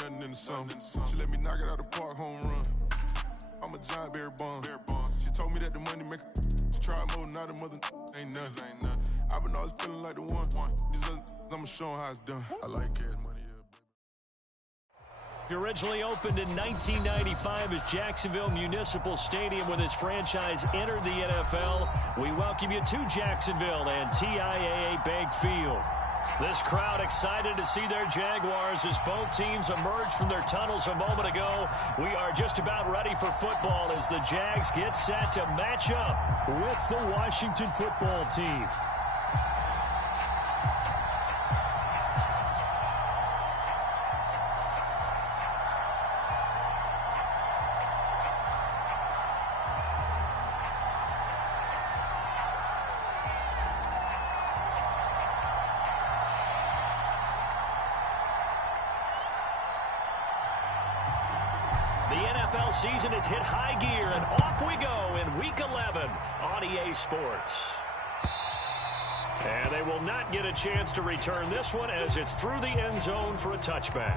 nothing in the summer. She let me knock it out the park, home run. I'm a giant berry bomb. She told me that the money make she tried more, now the mother ain't nothing. I've been always feeling like the one. These other I'ma show 'em how it's done. I like cash money. Originally opened in 1995 as Jacksonville Municipal Stadium when this franchise entered the NFL. We welcome you to Jacksonville and TIAA Bank Field. This crowd excited to see their Jaguars as both teams emerged from their tunnels a moment ago. We are just about ready for football as the Jags get set to match up with the Washington football team. Season has hit high gear, and off we go in Week 11 on EA Sports. And they will not get a chance to return this one as it's through the end zone for a touchback.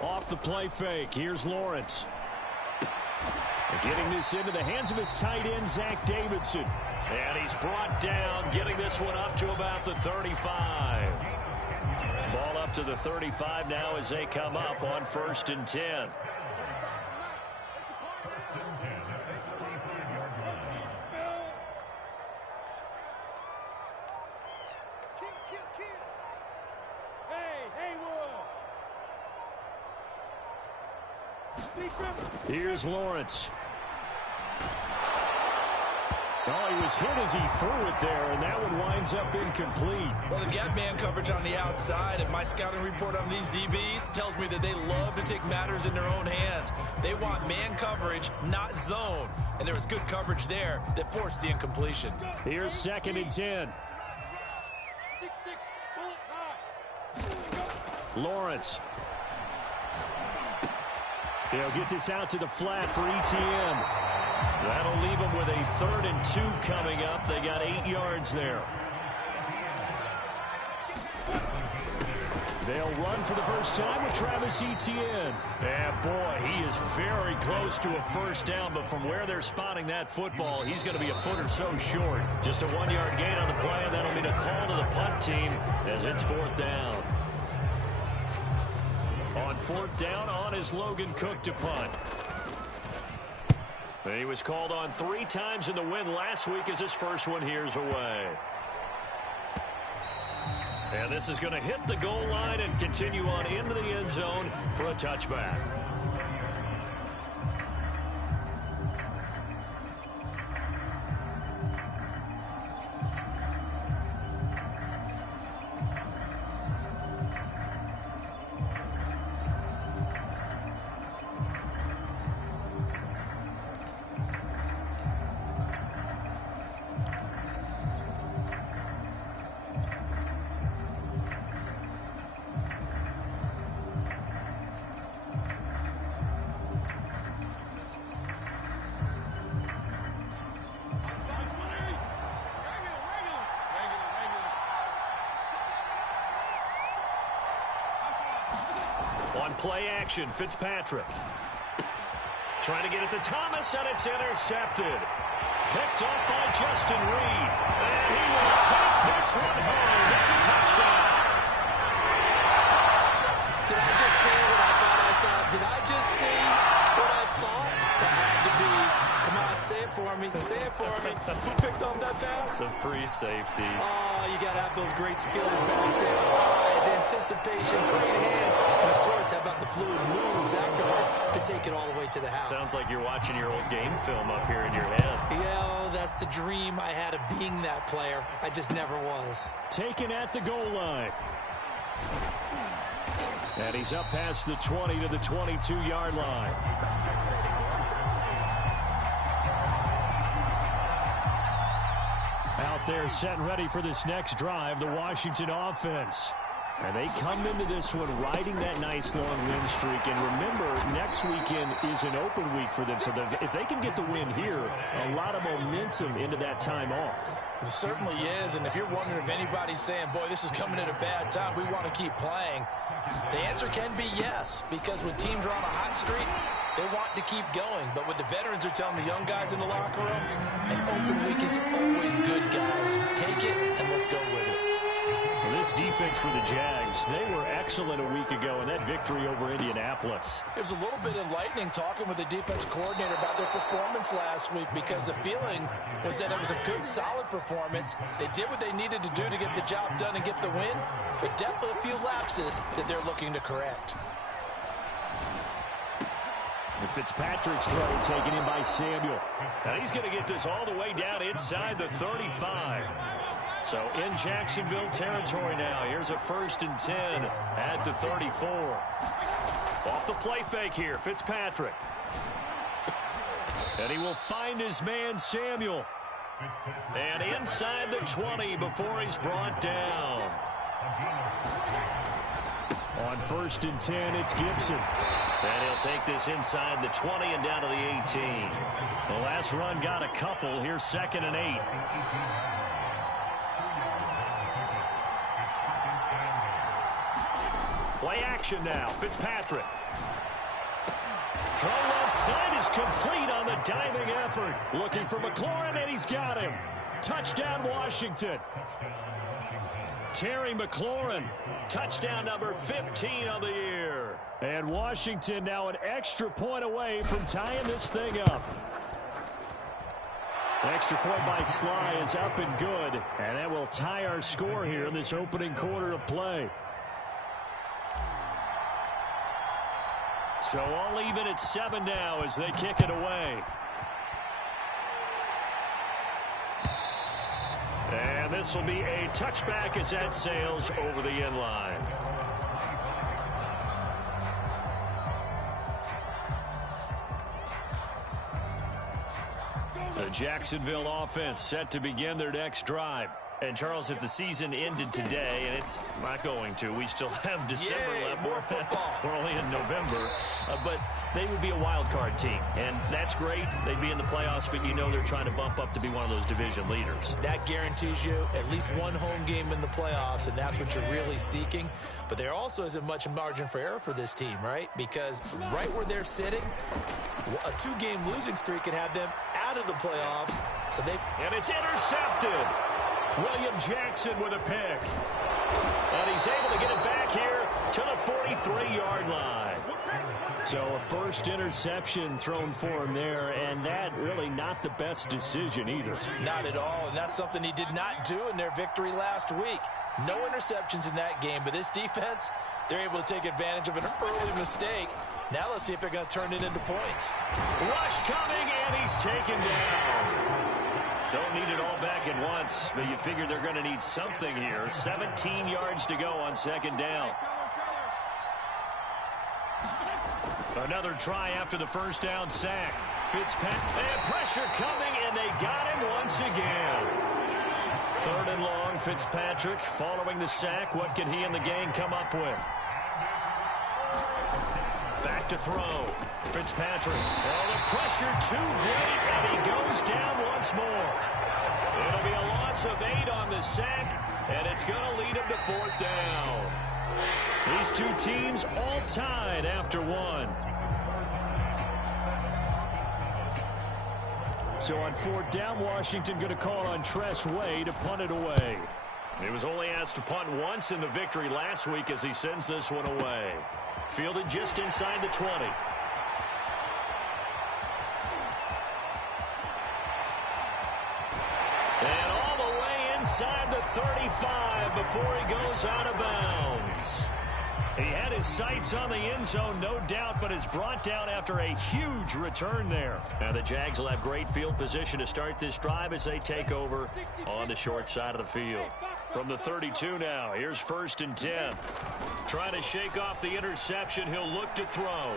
Off the play fake, here's Lawrence. Getting this into the hands of his tight end, Zach Davidson. And he's brought down, getting this one up to about the 35. Ball up to the 35 now as they come up on 1st and 10. Here's Lawrence. Oh, he was hit as he threw it there, and that one winds up incomplete. Well, the gap man coverage on the outside, and my scouting report on these DBs tells me that they love to take matters in their own hands. They want man coverage, not zone. And there was good coverage there that forced the incompletion. Here's 2nd and 10. 6-6, Lawrence. They'll get this out to the flat for ETN. That'll leave them with a 3rd and 2 coming up. They got 8 yards there. They'll run for the first time with Travis Etienne. And boy, he is very close to a first down, but from where they're spotting that football, he's going to be a foot or so short. Just a 1-yard gain on the play, and that'll mean a call to the punt team as it's 4th down. On 4th down, on is Logan Cook to punt. He was called on 3 times in the win last week as his first one here's away. And this is going to hit the goal line and continue on into the end zone for a touchback. On play action, Fitzpatrick. Trying to get it to Thomas, and it's intercepted. Picked up by Justin Reed. And he will take this one home. It's a touchdown. Did I just see what I thought I saw? Did I just see what I thought? That had to be. Come on, say it for me. Say it for me. Who picked up that pass? Some free safety. Oh, you got to have those great skills back there. Eyes, anticipation, great hands. And, of course, how about the fluid moves afterwards to take it all the way to the house? Sounds like you're watching your old game film up here in your head. Yeah, that's the dream I had of being that player. I just never was. Taken at the goal line. And he's up past the 20 to the 22-yard line. Out there set and ready for this next drive, the Washington offense. And they come into this one riding that nice long win streak. And remember, next weekend is an open week for them. So if they can get the win here, a lot of momentum into that time off. It certainly is. And if you're wondering if anybody's saying, boy, this is coming at a bad time, we want to keep playing, the answer can be yes. Because when teams are on a hot streak, they want to keep going. But what the veterans are telling the young guys in the locker room, an open week is always good, guys. Take it and let's go with it. This defense for the Jags, they were excellent a week ago in that victory over Indianapolis. It was a little bit enlightening talking with the defense coordinator about their performance last week because the feeling was that it was a good, solid performance. They did what they needed to do to get the job done and get the win, but definitely a few lapses that they're looking to correct. And Fitzpatrick's throw taken in by Samuel. Now he's going to get this all the way down inside the 35. So in Jacksonville territory now. Here's a 1st and 10 at the 34. Off the play fake here, Fitzpatrick. And he will find his man, Samuel. And inside the 20 before he's brought down. On 1st and 10, it's Gibson. And he'll take this inside the 20 and down to the 18. The last run got a couple. Here's 2nd and 8. Play action now. Fitzpatrick. Throw left side is complete on the diving effort. Looking for McLaurin, and he's got him. Touchdown, Washington. Terry McLaurin. Touchdown number 15 on the year. And Washington now an extra point away from tying this thing up. Extra point by Sly is up and good. And that will tie our score here in this opening quarter of play. So all even at 7 now as they kick it away. And this will be a touchback as that sails over the end line. The Jacksonville offense set to begin their next drive. And, Charles, if the season ended today, and it's not going to, we still have December left. More football. We're only in November. But they would be a wild card team. And that's great. They'd be in the playoffs, but you know they're trying to bump up to be one of those division leaders. That guarantees you at least one home game in the playoffs, and that's what you're really seeking. But there also isn't much margin for error for this team, right? Because right where they're sitting, a 2-game losing streak could have them out of the playoffs. And it's intercepted. William Jackson with a pick. And he's able to get it back here to the 43-yard line. So a first interception thrown for him there, and that really not the best decision either. Not at all, and that's something he did not do in their victory last week. No interceptions in that game, but this defense, they're able to take advantage of an early mistake. Now let's see if they're going to turn it into points. Rush coming, and he's taken down. Don't need it all back at once, but you figure they're going to need something here. 17 yards to go on 2nd down. Another try after the first down sack. Fitzpatrick, and pressure coming, and they got him once again. 3rd and long, Fitzpatrick following the sack. What can he and the gang come up with? Back to throw. Fitzpatrick. Oh, the pressure too great, and he goes down once more. It'll be a loss of 8 on the sack, and it's going to lead him to 4th down. These two teams all tied after 1. So on 4th down, Washington going to call on Tress Way to punt it away. He was only asked to punt once in the victory last week as he sends this one away. Fielded just inside the 20. And all the way inside the 35 before he goes out of bounds. He had his sights on the end zone, no doubt, but is brought down after a huge return there. Now the Jags will have great field position to start this drive as they take over on the short side of the field. From the 32 now, here's 1st and 10. Trying to shake off the interception, he'll look to throw.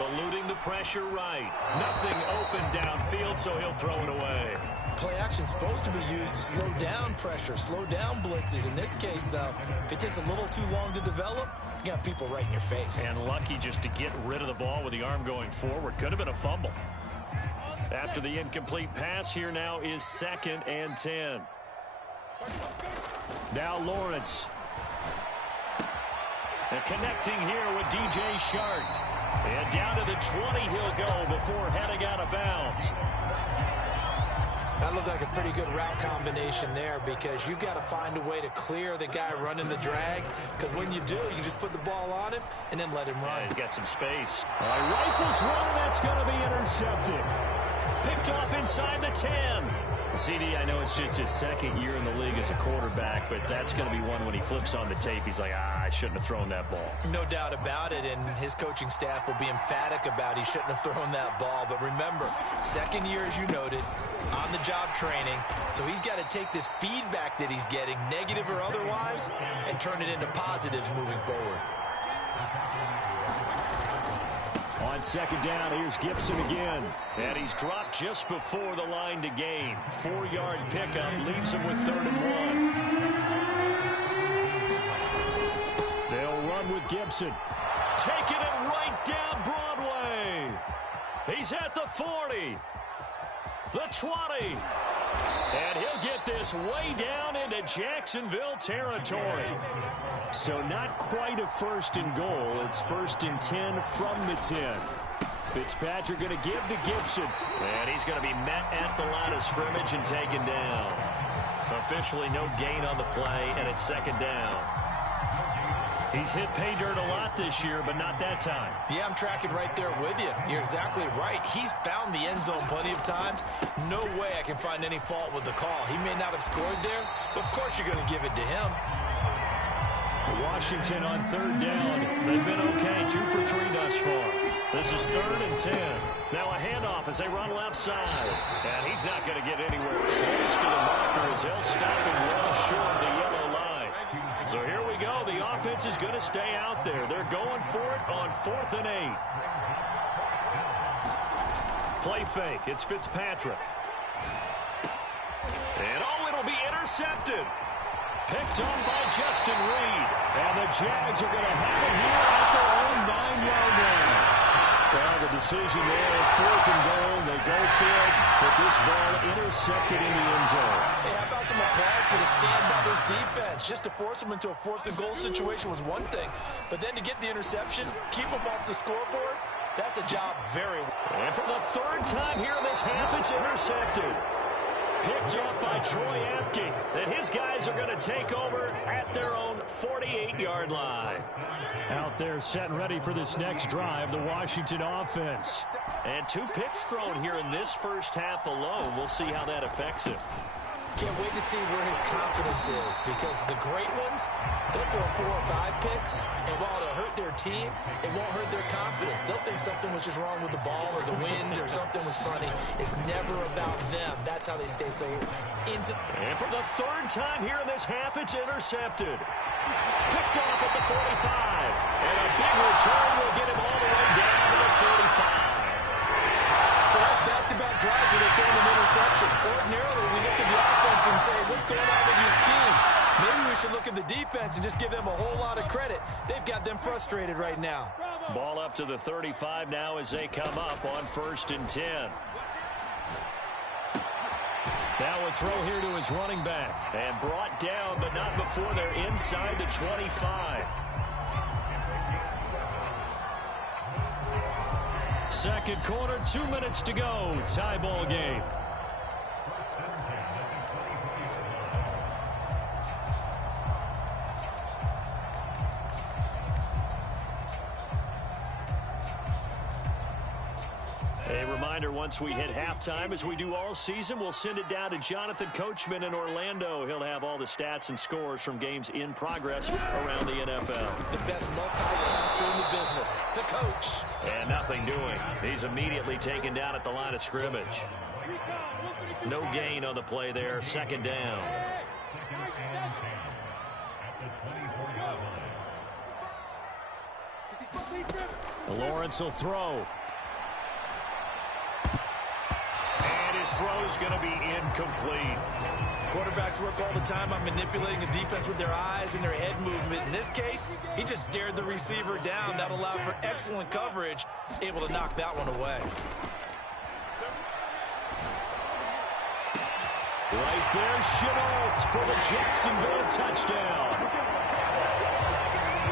Eluding the pressure right. Nothing open downfield, so he'll throw it away. Play action's supposed to be used to slow down pressure, slow down blitzes. In this case, though, if it takes a little too long to develop, you got people right in your face. And lucky just to get rid of the ball with the arm going forward. Could have been a fumble. After the incomplete pass, here now is 2nd and 10. Now Lawrence. And connecting here with DJ Shark. And down to the 20 he'll go before heading out of bounds. That looked like a pretty good route combination there, because you've got to find a way to clear the guy running the drag, because when you do, you just put the ball on him and then let him run. Yeah, he's got some space. Rifles one, and that's going to be intercepted. Picked off inside the 10. CD, I know it's just his 2nd year in the league as a quarterback, but that's going to be one when he flips on the tape. He's like, I shouldn't have thrown that ball. No doubt about it, and his coaching staff will be emphatic about he shouldn't have thrown that ball. But remember, 2nd year, as you noted, on-the-job training, so he's got to take this feedback that he's getting, negative or otherwise, and turn it into positives moving forward. On 2nd down, here's Gibson again. And he's dropped just before the line to gain. 4-yard pickup leaves him with 3rd and 1. They'll run with Gibson. Taking it right down Broadway. He's at the 40. The 20. And he'll get this way down into Jacksonville territory. So not quite a 1st and goal. It's 1st and 10 from the 10. Fitzpatrick going to give to Gibson. And he's going to be met at the line of scrimmage and taken down. Officially no gain on the play, and it's 2nd down. He's hit pay dirt a lot this year, but not that time. Yeah, I'm tracking right there with you. You're exactly right. He's found the end zone plenty of times. No way I can find any fault with the call. He may not have scored there, but of course you're going to give it to him. Washington on 3rd down. They've been okay, 2 for 3 thus far. This is 3rd and 10. Now a handoff as they run left side. And he's not going to get anywhere close to the marker as he'll stop him well short of the yellow line. So here we go. The offense is going to stay out there. They're going for it on 4th and 8. Play fake. It's Fitzpatrick. And it'll be intercepted. Picked on by Justin Reed. And the Jags are going to have it here at their own 9-yard line. Well, the decision there, 4th and goal. They go for it, but this ball intercepted in the end zone. Hey, how about some applause for the stand by this defense? Just to force them into a 4th and goal situation was one thing, but then to get the interception, keep them off the scoreboard, that's a job very well. And for the 3rd time here in this half, it's intercepted. Picked up by Troy Apke. Then his guys are going to take over at their own 48-yard line. Out there set and ready for this next drive, the Washington offense. And 2 picks thrown here in this first half alone. We'll see how that affects him. Can't wait to see where his confidence is, because the great ones, they'll throw 4 or 5 picks, and while it'll hurt their team, it won't hurt their confidence. They'll think something was just wrong with the ball or the wind or something was funny. It's never about them. That's how they stay so into. And for the 3rd time here in this half, it's intercepted. Picked off at the 45. And a big return will get him all the way down to the 35. So that's back-to-back drives where they're throwing an interception. Ordinarily, we look at the offense and say, what's going on with your scheme? Maybe we should look at the defense and just give them a whole lot of credit. They've got them frustrated right now. Ball up to the 35 now as they come up on 1st and 10. Now a throw here to his running back. And brought down, but not before they're inside the 25. Second quarter, 2 minutes to go. Tie ball game. A reminder, once we hit halftime, as we do all season, we'll send it down to Jonathan Coachman in Orlando. He'll have all the stats and scores from games in progress around the NFL. The best multitasker in the business, the coach. And nothing doing. He's immediately taken down at the line of scrimmage. No gain on the play there. 2nd down. Lawrence will throw. And his throw's going to be incomplete. Quarterbacks work all the time on manipulating the defense with their eyes and their head movement. In this case, he just stared the receiver down. That allowed for excellent coverage, able to knock that one away. Right there, Shenault for the Jacksonville touchdown.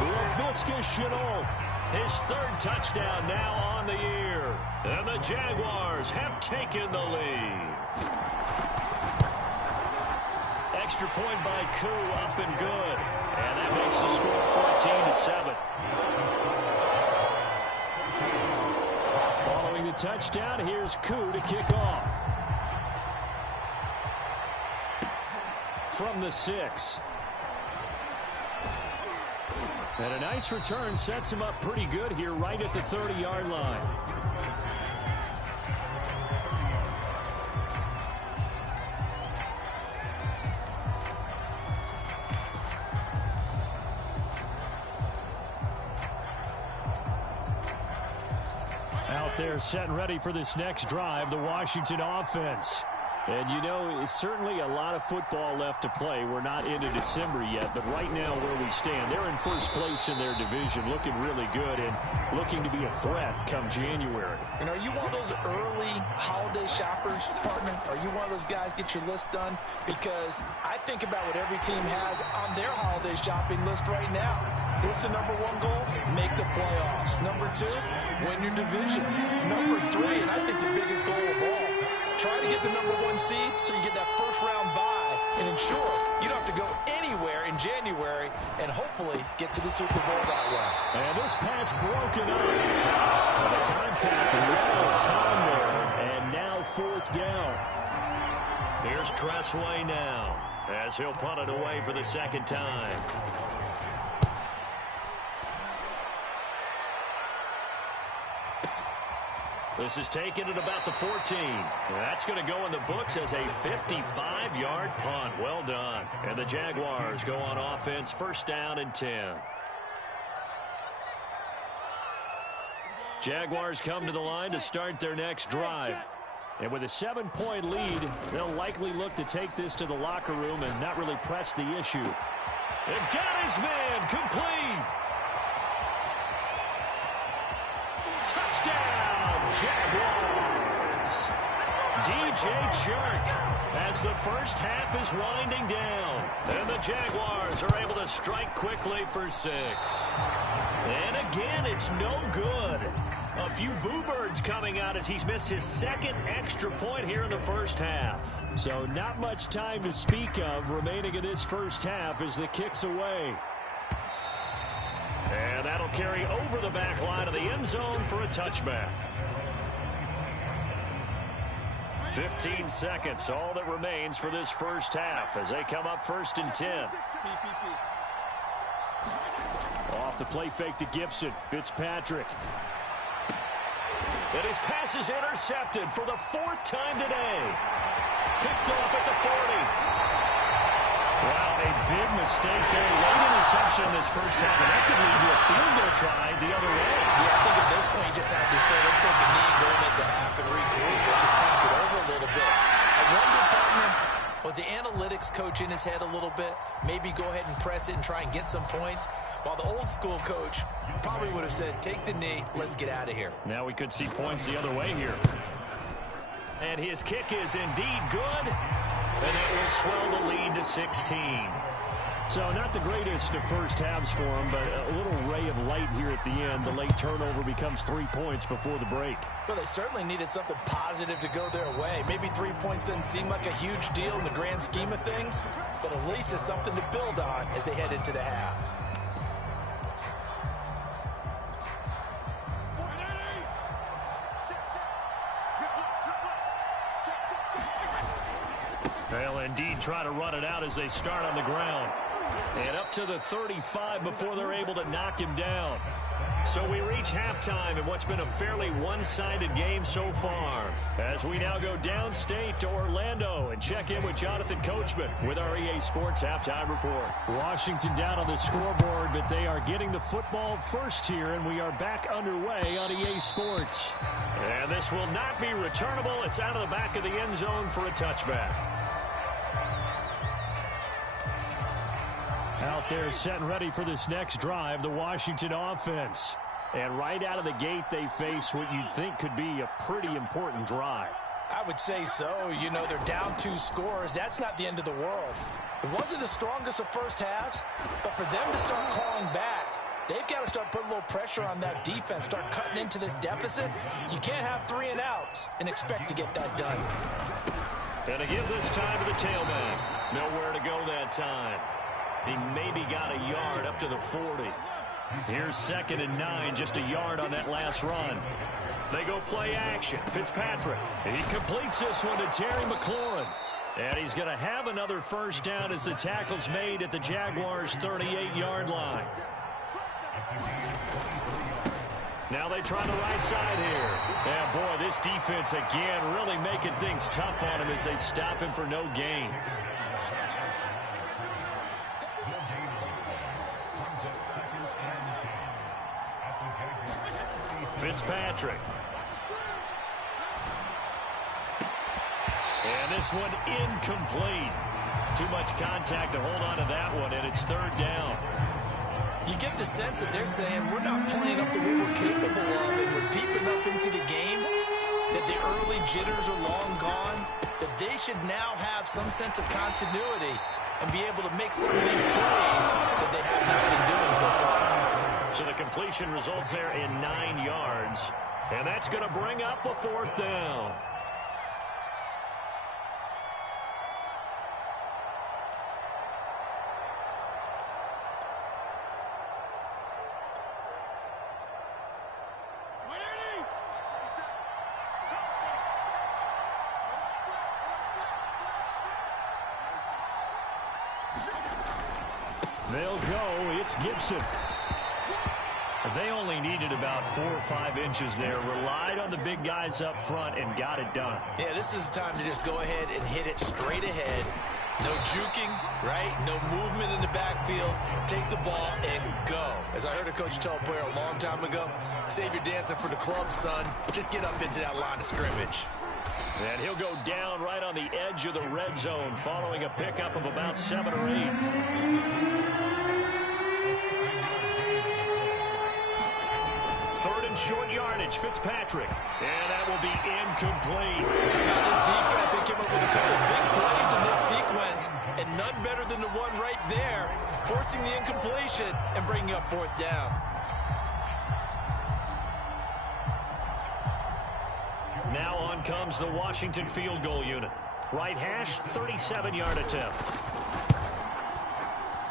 Laviska Shenault, his third touchdown now on the year. And the Jaguars have taken the lead. Extra point by Koo, up and good. And that makes the score 14-7. Following the touchdown, here's Koo to kick off. From the 6. And a nice return sets him up pretty good here right at the 30-yard line. Out there set and ready for this next drive, the Washington offense. And, you know, it's certainly a lot of football left to play. We're not into December yet, but right now where we stand, they're in first place in their division, looking really good and looking to be a threat come January. And are you one of those early holiday shoppers, partner? Are you one of those guys get your list done? Because I think about what every team has on their holiday shopping list right now. What's the number one goal? Make the playoffs. Number 2, win your division. Number 3, and I think the biggest goal of all, try to get the number 1 seed so you get that first-round bye and ensure you don't have to go anywhere in January and hopefully get to the Super Bowl that way. And this pass broken up. And the contact well timed there. And now 4th down. Here's Tressway now as he'll punt it away for the second time. This is taken at about the 14. That's going to go in the books as a 55-yard punt. Well done. And the Jaguars go on offense, first down and 10. Jaguars come to the line to start their next drive. And with a 7-point lead, they'll likely look to take this to the locker room and not really press the issue. And got his man complete. Touchdown, Jaguars. DJ Chark as the first half is winding down. And the Jaguars are able to strike quickly for 6. And again, it's no good. A few boo birds coming out as he's missed his second extra point here in the first half. So not much time to speak of remaining in this first half as the kick's away. And that'll carry over the back line of the end zone for a touchback. 15 seconds, all that remains for this first half as they come up first and 10. Off the play fake to Gibson. Fitzpatrick. And his pass is intercepted for the 4th time today. Picked off at the 40. Wow, a big mistake there. Late interception in this first half, and that could lead to a field goal try the other way. Yeah, I think at this point you just had to say, let's take a knee going into half and regroup. Let's just talk it over a little bit. I wonder, partner, was the analytics coach in his head a little bit? Maybe go ahead and press it and try and get some points. While the old school coach probably would have said, take the knee, let's get out of here. Now we could see points the other way here. And his kick is indeed good. And it will swell the lead to 16. So not the greatest of first halves for him, but a little ray of light here at the end. The late turnover becomes 3 points before the break. Well, they certainly needed something positive to go their way. Maybe 3 points doesn't seem like a huge deal in the grand scheme of things, but at least it's something to build on as they head into the half. They'll indeed try to run it out as they start on the ground. And up to the 35 before they're able to knock him down. So we reach halftime in what's been a fairly one-sided game so far. As we now go downstate to Orlando and check in with Jonathan Coachman with our EA Sports Halftime Report. Washington down on the scoreboard, but they are getting the football first here, and we are back underway on EA Sports. And this will not be returnable. It's out of the back of the end zone for a touchback. Out there set and ready for this next drive, the Washington offense. And right out of the gate, they face what you'd think could be a pretty important drive. I would say so. You know, they're down 2 scores. That's not the end of the world. It wasn't the strongest of first halves, but for them to start calling back, they've got to start putting a little pressure on that defense, start cutting into this deficit. You can't have 3 and outs and expect to get that done. And to give this time to the tailback. Nowhere to go that time. He maybe got a yard up to the 40. Here's 2nd and 9, just a yard on that last run. They go play action. Fitzpatrick. He completes this one to Terry McLaurin. And he's going to have another first down as the tackle's made at the Jaguars' 38-yard line. Now they try the right side here. And boy, this defense again really making things tough on him as they stop him for no gain. Fitzpatrick. And this one incomplete. Too much contact to hold on to that one, and it's 3rd down. You get the sense that they're saying we're not playing up to what we're capable of, and we're deep enough into the game that the early jitters are long gone, that they should now have some sense of continuity and be able to make some of these plays that they have not been doing so far. So the completion results there in 9 yards. And that's going to bring up a 4th down. They'll go. It's Gibson. They only needed about 4 or 5 inches there, relied on the big guys up front, and got it done. Yeah, this is the time to just go ahead and hit it straight ahead. No juking, right? No movement in the backfield. Take the ball and go. As I heard a coach tell a player a long time ago, save your dancing for the club, son. Just get up into that line of scrimmage. And he'll go down right on the edge of the red zone following a pickup of about 7 or 8. 3rd and short yardage, Fitzpatrick. And that will be incomplete. This defense, they came up with a couple of big plays in this sequence, and none better than the one right there, forcing the incompletion and bringing up 4th down. Now on comes the Washington field goal unit. Right hash, 37-yard attempt.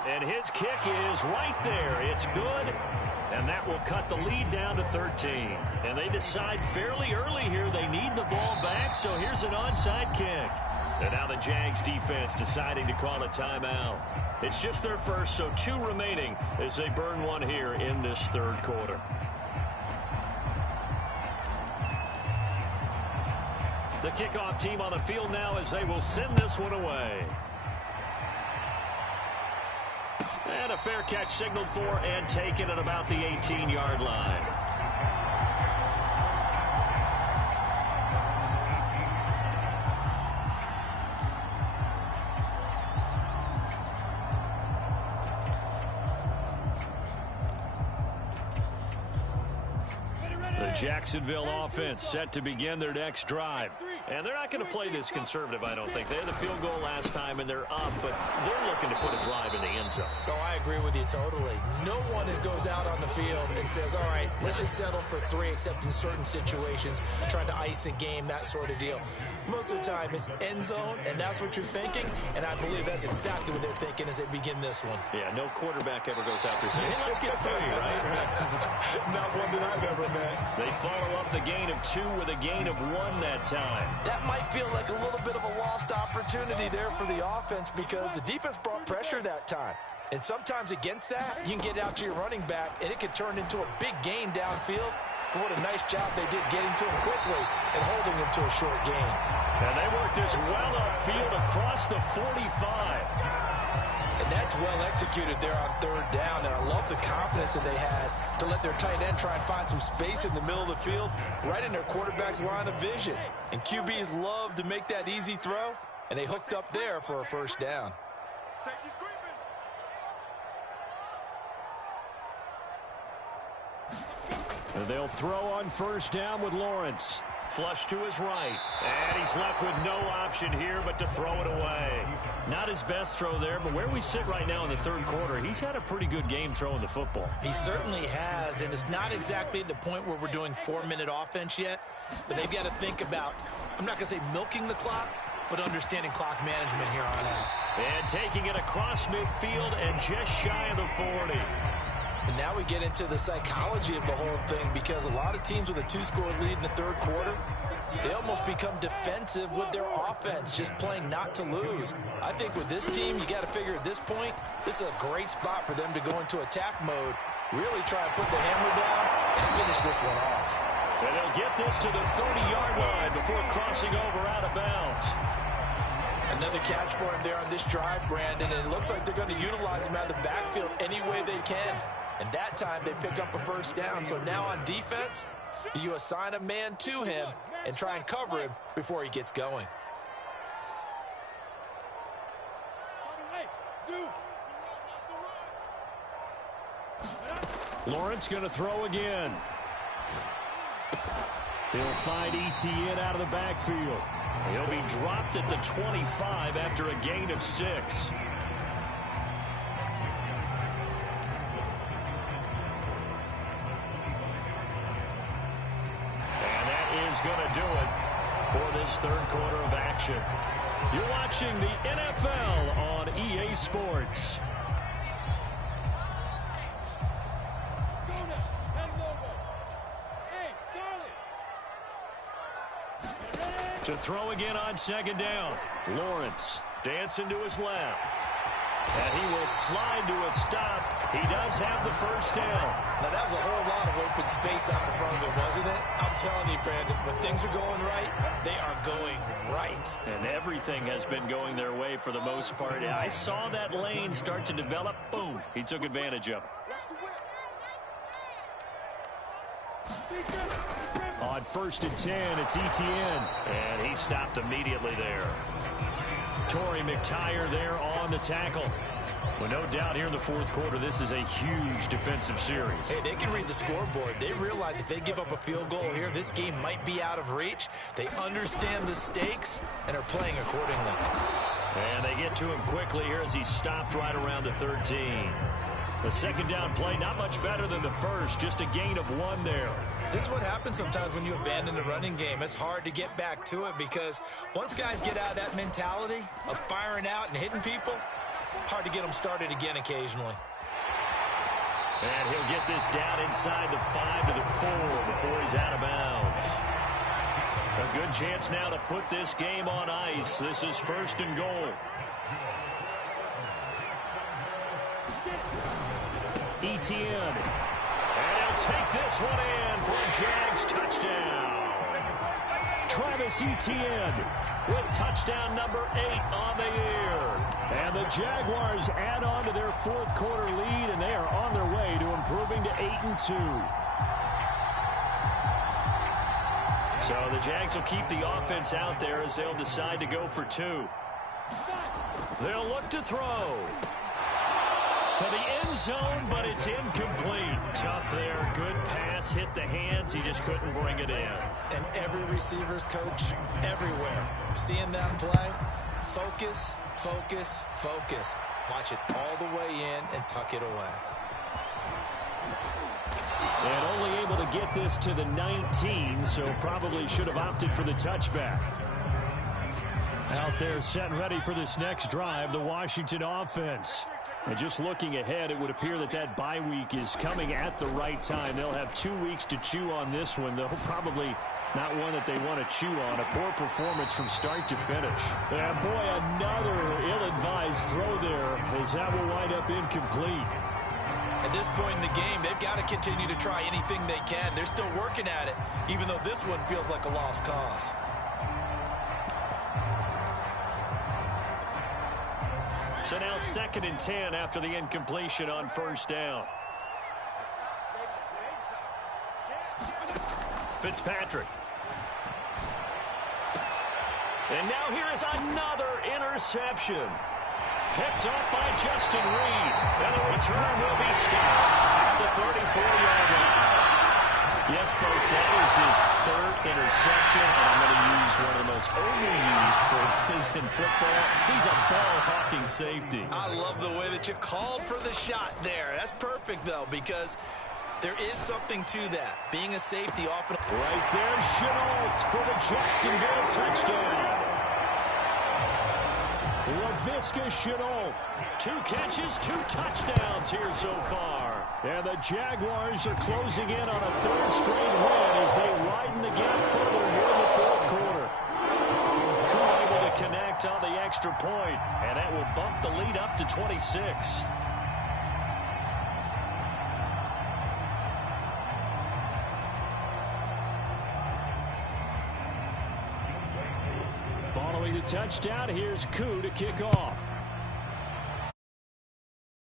And his kick is right there. It's good. And that will cut the lead down to 13. And they decide fairly early here they need the ball back, so here's an onside kick. And now the Jags defense deciding to call a timeout. It's just their first, so 2 remaining as they burn one here in this 3rd quarter. The kickoff team on the field now as they will send this one away. And a fair catch signaled for and taken at about the 18-yard line. The Jacksonville offense set to begin their next drive. And they're not going to play this conservative, I don't think. They had the field goal last time, and they're up, but they're looking to put a drive in the end zone. Oh, I agree with you totally. No one goes out on the field and says, all right, let's just settle for 3, except in certain situations, trying to ice a game, that sort of deal. Most of the time, it's end zone, and that's what you're thinking, and I believe that's exactly what they're thinking as they begin this one. Yeah, no quarterback ever goes out there saying, hey, let's get 3, right? Not one that I've ever met. They follow up the gain of 2 with a gain of 1 that time. That might feel like a little bit of a lost opportunity there for the offense because the defense brought pressure that time. And sometimes against that, you can get out to your running back, and it can turn into a big gain downfield. But what a nice job they did getting to him quickly and holding him to a short gain. And they worked this well upfield across the 45. And that's well executed there on third down. And I love the confidence that they had to let their tight end try and find some space in the middle of the field, right in their quarterback's line of vision. And QBs love to make that easy throw, and they hooked up there for a first down. And they'll throw on first down with Lawrence. Flush to his right. And he's left with no option here but to throw it away. Not his best throw there, but where we sit right now in the third quarter, he's had a pretty good game throwing the football. He certainly has, and it's not exactly at the point where we're doing 4-minute offense yet, but they've got to think about, I'm not going to say milking the clock, but understanding clock management here on out. And taking it across midfield and just shy of the 40. And now we get into the psychology of the whole thing, because a lot of teams with a 2-score lead in the third quarter, they almost become defensive with their offense, just playing not to lose. I think with this team, you got to figure at this point, this is a great spot for them to go into attack mode, really try and put the hammer down and finish this one off. And they'll get this to the 30-yard line before crossing over out of bounds. Another catch for him there on this drive, Brandon, and it looks like they're going to utilize him out of the backfield any way they can. And that time they pick up a first down. So now on defense, you assign a man to him and try and cover him before he gets going. Lawrence going to throw again. He'll find Etienne out of the backfield. He'll be dropped at the 25 after a gain of 6. Going to do it for this third quarter of action. You're watching the NFL on EA Sports. To throw again on second down. Lawrence dancing to his left. And he will slide to a stop. He does have the first down. Now, that was a whole lot of open space out in front of him, wasn't it? I'm telling you, Brandon, when things are going right, they are going right. And everything has been going their way for the most part. I saw that lane start to develop. Boom. He took advantage of it. On first and 10, it's Etienne. And he stopped immediately there. Torrey McTyer there on the tackle. Well, no doubt here in the fourth quarter, this is a huge defensive series. Hey, they can read the scoreboard. They realize if they give up a field goal here, this game might be out of reach. They understand the stakes and are playing accordingly. And they get to him quickly here as he stopped right around the 13. The second down play, not much better than the first, just a gain of 1 there. This is what happens sometimes when you abandon the running game. It's hard to get back to it because once guys get out of that mentality of firing out and hitting people, hard to get them started again occasionally. And he'll get this down inside the 5 to the 4 before he's out of bounds. A good chance now to put this game on ice. This is first and goal. Etienne. And he'll take this one in for a Jags touchdown. Travis Etienne with touchdown number 8 on the year. And the Jaguars add on to their fourth quarter lead, and they are on their way to improving to 8-2. So the Jags will keep the offense out there as they'll decide to go for 2. They'll look to throw to the end zone, but it's incomplete. Tough there. Good pass. Hit the hands. He just couldn't bring it in. And every receiver's coach everywhere, seeing that play, focus, focus, focus. Watch it all the way in and tuck it away. And only able to get this to the 19, so probably should have opted for the touchback. Out there set and ready for this next drive, the Washington offense. And just looking ahead, it would appear that that bye week is coming at the right time. They'll have 2 weeks to chew on this one. They'll probably Not one that they want to chew on. A poor performance from start to finish. And boy, another ill-advised throw there as that will wind up incomplete. At this point in the game, they've got to continue to try anything they can. They're still working at it, even though this one feels like a lost cause. So now 2nd and 10 after the incompletion on first down. Fitzpatrick. And now here is another interception. Picked up by Justin Reed. And the return will be stopped at the 34-yard line. Yes, folks, that is his 3rd interception. And I'm going to use one of the most overused phrases in football. He's a ball-hawking safety. I love the way that you called for the shot there. That's perfect, though, because there is something to that. Being a safety often. Right there, Chenault for the Jacksonville touchdown. LaVisca Chenault. 2 catches, 2 touchdowns here so far. And the Jaguars are closing in on a 3rd straight win as they widen the gap further here in the 4th quarter. Crew able to connect on the extra point, and that will bump the lead up to 26. Following the touchdown, here's Koo to kick off.